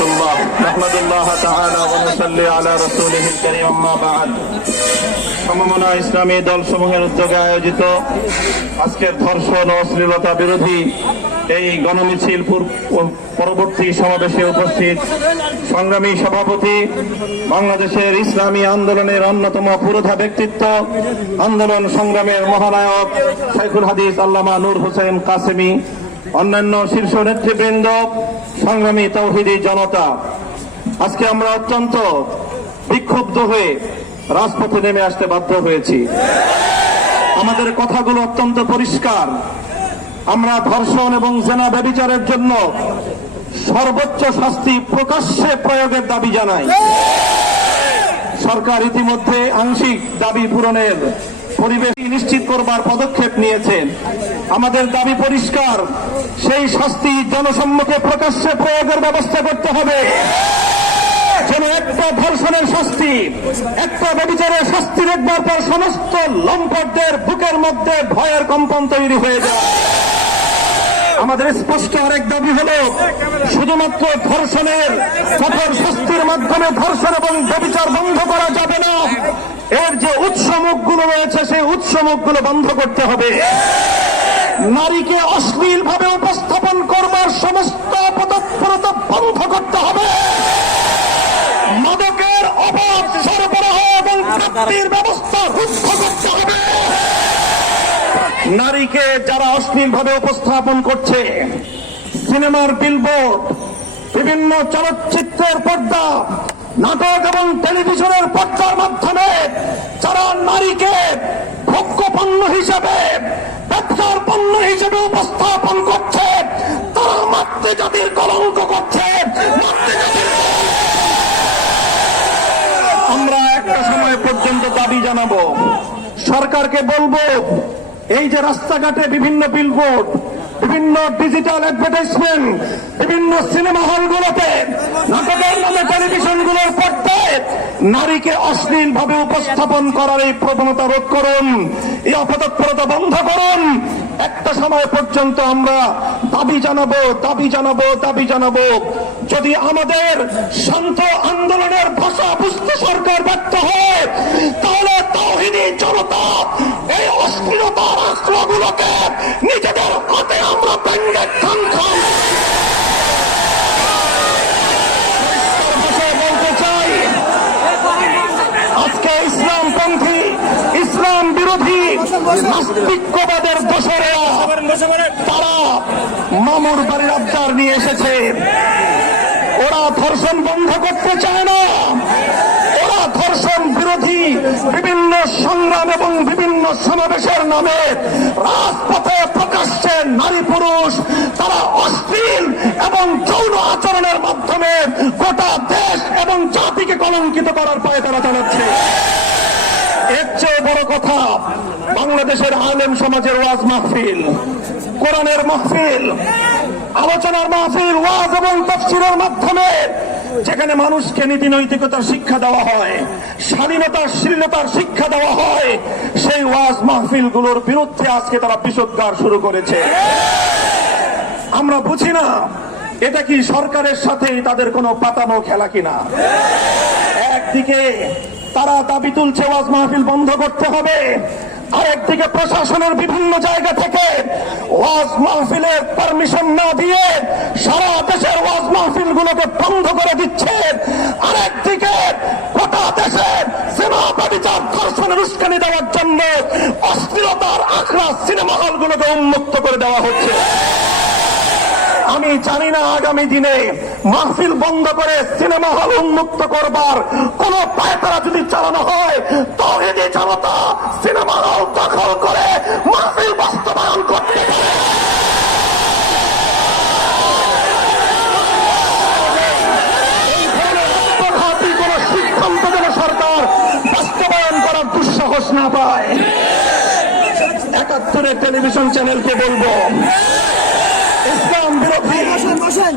الله نحمد الله تعالى ونصلي على رسوله الكريم أما بعد সমমনা ইসলামী দলসমূহের উদ্যোগে আয়োজিত আজকের ধর্ষণ ও অশ্লীলতা বিরোধী এই গণমিছিল পরবর্তী সমাবেশে উপস্থিত সংগ্রামী সভাপতি, বাংলাদেশের ইসলামী আন্দোলনের অন্যতম পুরোধা ব্যক্তিত্ব, আন্দোলন সংগ্রামের মহানায়ক শাইখুল হাদিস আল্লামা নূর হোসেন কাসেমি, অন্যান্য শীর্ষ নেতৃবৃন্দ, সংগ্রামী তাওহীদি জনতা, আজকে আমরা অত্যন্ত বিক্ষুব্ধ হয়ে রাজপথে নেমে আসতে বাধ্য হয়েছি। আমাদের কথাগুলো অত্যন্ত পরিষ্কার। আমরা ধর্ষণ এবং জেনা ব্যভিচারের জন্য সর্বোচ্চ শাস্তি প্রকাশ্যে প্রয়োগের দাবি জানাই। সরকার ইতিমধ্যে আংশিক দাবি পূরণের পরিবেশ নিশ্চিত করবার পদক্ষেপ নিয়েছেন। আমাদের দাবি পরিষ্কার, সেই শাস্তি জনসম্মুখে প্রকাশ্যে প্রয়োগের ব্যবস্থা করতে হবে। যেন একটা ধর্ষণের শাস্তি, একটা ব্যভিচারের শাস্তি দেখবার পর সমস্ত লম্পটদের বুকের মধ্যে ভয়ের কম্পন তৈরি হয়ে যায়। আমাদের স্পষ্ট আরেক দাবি হল, শুধুমাত্র ধর্ষণের কঠোর শাস্তির মাধ্যমে ধর্ষণ এবং ব্যভিচার বন্ধ করা যাবে না। এর যে উৎসমুখগুলো রয়েছে সেই উৎসমুখগুলো বন্ধ করতে হবে। নারীকে অশ্লীল ভাবে উপস্থাপন করবার সমস্ত অপতৎপরতা বন্ধ করতে হবে। মাদকের অবাধ সরবরাহ এবং প্রাপ্তির ব্যবস্থা রুদ্ধ করতে হবে। নারীকে যারা অশ্লীল ভাবে উপস্থাপন করছে, সিনেমার বিলবোর্ড, বিভিন্ন চলচ্চিত্রের পর্দা, নাটক এবং টেলিভিশনের পর্দার মাধ্যমে যারা নারীকে ভোগ্য পণ্য হিসেবে, ব্যবসার পণ্য হিসেবে উপস্থাপন করছে, তারা মাতৃজাতির কলঙ্ক করছে। আমরা একটা সময় পর্যন্ত দাবি জানাবো, সরকারকে বলবো, এই যে রাস্তাঘাটে বিভিন্ন বিলবোর্ড, বিভিন্ন ডিজিটাল অ্যাডভার্টাইজমেন্ট, বিভিন্ন সিনেমা হলগুলোতে, নাটকের নামে টেলিভিশনগুলোর পর্দায় নারীকে অশ্লীল ভাবে উপস্থাপন করার এই প্রবণতা রোধ করুন, এই অপতৎপরতা বন্ধ করুন। একটা সময় পর্যন্ত আমরা দাবি জানাবো। যদি আমাদের শান্ত আন্দোলনের ভাষা বুঝতে সরকার ব্যর্থ হয়, তাহলে তাওহীদি জনতা এই অশ্লীলতার আখড়াগুলোকে নিজেদের হাতে আমরা ভেঙে খান বলতে চাই। আজকে ইসলামপন্থী, ইসলাম বিরোধী নাস্তিক্যবাদের দোসরেরা তারা মামুর বাড়ির আবদার নিয়ে এসেছে। ওরা ধর্ষণ বন্ধ করতে চায় না। ওরা ধর্ষণ বিরোধী বিভিন্ন সংগ্রাম এবং বিভিন্ন সমাবেশের নামে রাজপথে প্রকাশ্যে নারী পুরুষ তারা অশ্লীল এবং যৌন আচরণের মাধ্যমে গোটা দেশ এবং জাতিকে কলঙ্কিত করার পায়ে তারা চালাচ্ছে। এর চেয়ে বড় কথা, বাংলাদেশের আলেম সমাজের ওয়াজ মাহফিল, কোরআনের মাহফিল, আলোচনার মাহফিল, ওয়াজ এবং তাফসীরের মাধ্যমে যেখানে মানুষকে নীতি নৈতিকতার শিক্ষা দেওয়া হয়, স্বাধীনতার শ্লীলতার শিক্ষা দেওয়া হয়, সেই ওয়াজ মাহফিলগুলোর বিরুদ্ধে আজকে তারা বিষোদ্গার শুরু করেছে। আমরা বুঝি না এটা কি সরকারের সাথেই তাদের কোনো পাতানো খেলা কিনা। একদিকে তারা দাবি তুলছে ওয়াজ মাহফিল বন্ধ করতে হবে, আরেকদিকে প্রশাসনের বিভিন্ন জায়গা থেকে ওয়াজ মাহফিলের পারমিশন না দিয়ে সারা দেশের ওয়াজ মাহফিল গুলোকে বন্ধ করে দিচ্ছে। আরেকদিকে গোটা দেশের সিনেমা ব্যভিচার ধর্ষণের উস্কানি দেওয়ার জন্য অশ্লীলতার আখড়া সিনেমা হলগুলোকে উন্মুক্ত করে দেওয়া হচ্ছে। আমি জানি না আগামী দিনে মাহফিল বন্ধ করে সিনেমা হল উন্মুক্ত করবার কোন পায়তারা যদি চালানো হয়, তাওহীদি জনতা সিনেমা হল দখল করে মাহফিল বাস্তবায়ন করতে পারে। কোন সিদ্ধান্ত যেন সরকার বাস্তবায়ন করার দুঃসাহস না পায়। ৭১ টেলিভিশন চ্যানেলকে বলবো, ইসলাম বিরোধী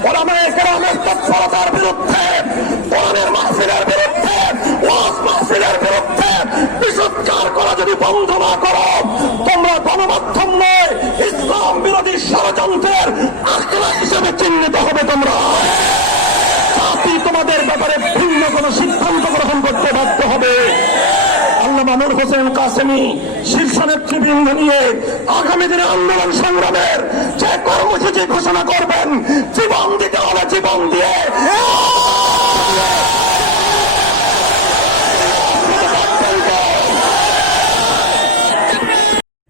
ওলামায়ে কেরামের তৎপরতার বিরুদ্ধে, কোরআনের মাহফিলের বিরুদ্ধে, ওয়াজ মাহফিলের বিরুদ্ধে বিষোদ্গার করা যদি বন্ধ না করো, তোমরা গণমাধ্যম নয়, ইসলাম বিরোধী ষড়যন্ত্রের আখড়া হিসেবে চিহ্নিত হবে। তোমরা হোসেন কাসেমি শীর্ষ নেতৃবৃন্দ নিয়ে আগামী দিনে আন্দোলন সংগ্রামের যে কর্মসূচি ঘোষণা করবেন, জীবন দিতে হবে, জীবন দিয়ে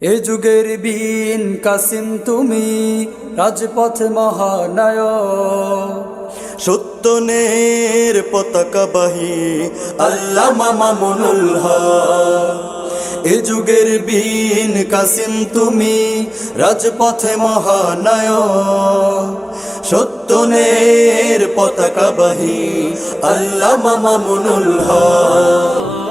এ যুগের বীন কাসিম তুমি, রাজপথ মহানায়ক, সত্যনের পতাকাবাহী আল্লামা মামুনুল হক। এ যুগের বীন কাসিম তুমি, রাজপথে মহানায়ক, সত্যনের পতাকাবাহী আল্লামা মামুনুল হক।